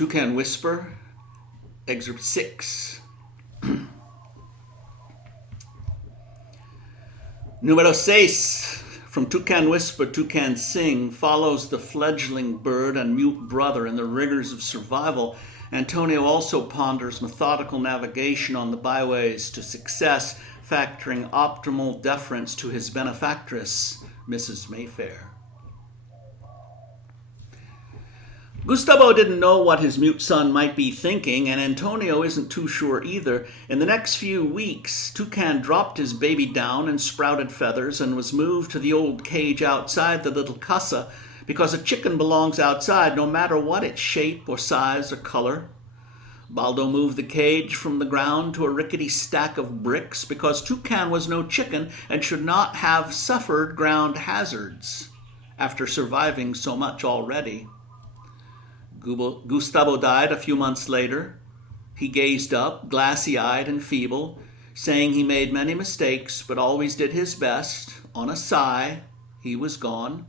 Toucan Whisper, Excerpt 6. Número 6. From Toucan Whisper, Toucan Sing follows the fledgling bird and mute brother in the rigors of survival. Antonio also ponders methodical navigation on the byways to success, factoring optimal deference to his benefactress, Mrs. Mayfair. Gustavo didn't know what his mute son might be thinking, and Antonio isn't too sure either. In the next few weeks, Toucan dropped his baby down and sprouted feathers and was moved to the old cage outside the little casa, because a chicken belongs outside no matter what its shape or size or color. Baldo moved the cage from the ground to a rickety stack of bricks because Toucan was no chicken and should not have suffered ground hazards after surviving so much already. Gustavo died a few months later. He gazed up, glassy-eyed and feeble, saying he made many mistakes but always did his best. On a sigh, he was gone.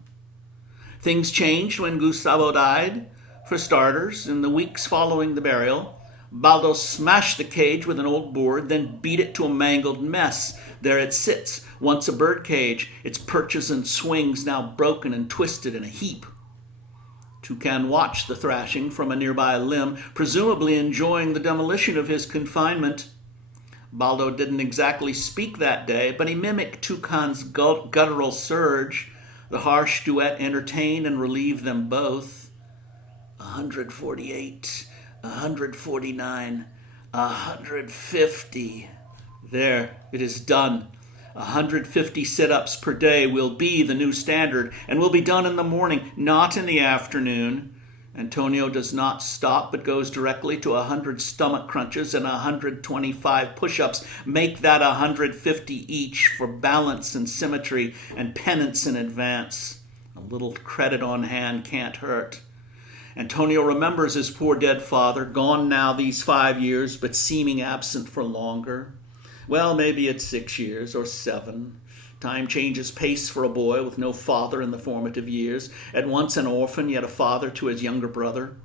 Things changed when Gustavo died. For starters, in the weeks following the burial, Baldo smashed the cage with an old board, then beat it to a mangled mess. There it sits, once a bird cage, its perches and swings now broken and twisted in a heap. Toucan watched the thrashing from a nearby limb, presumably enjoying the demolition of his confinement. Baldo didn't exactly speak that day, but he mimicked Toucan's guttural surge. The harsh duet entertained and relieved them both. 148, 149, 150. There, it is done. 150 sit-ups per day will be the new standard and will be done in the morning, not in the afternoon. Antonio does not stop but goes directly to 100 stomach crunches and 125 push-ups. Make that 150 each for balance and symmetry and penance in advance. A little credit on hand can't hurt. Antonio remembers his poor dead father, gone now these 5 years, but seeming absent for longer. Well, maybe it's 6 years or 7. Time changes pace for a boy with no father in the formative years, at once an orphan, yet a father to his younger brother.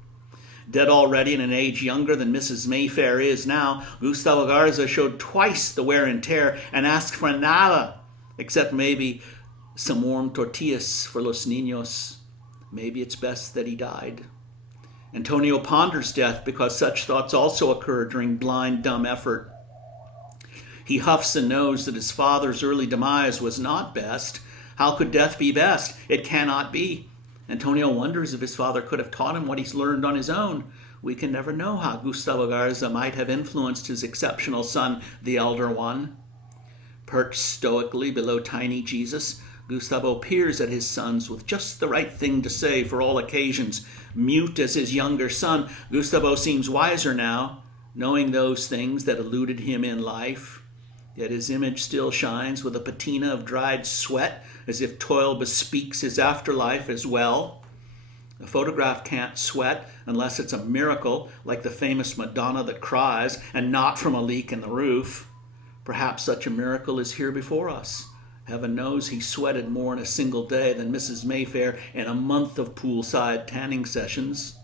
Dead already in an age younger than Mrs. Mayfair is now, Gustavo Garza showed twice the wear and tear and asked for nada, except maybe some warm tortillas for los niños. Maybe it's best that he died. Antonio ponders death because such thoughts also occur during blind, dumb effort. He huffs and knows that his father's early demise was not best. How could death be best? It cannot be. Antonio wonders if his father could have taught him what he's learned on his own. We can never know how Gustavo Garza might have influenced his exceptional son, the elder one. Perched stoically below tiny Jesus, Gustavo peers at his sons with just the right thing to say for all occasions. Mute as his younger son, Gustavo seems wiser now, knowing those things that eluded him in life. Yet his image still shines with a patina of dried sweat, as if toil bespeaks his afterlife as well. A photograph can't sweat unless it's a miracle, like the famous Madonna that cries, and not from a leak in the roof. Perhaps such a miracle is here before us. Heaven knows he sweated more in a single day than Mrs. Mayfair in a month of poolside tanning sessions.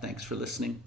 Thanks for listening.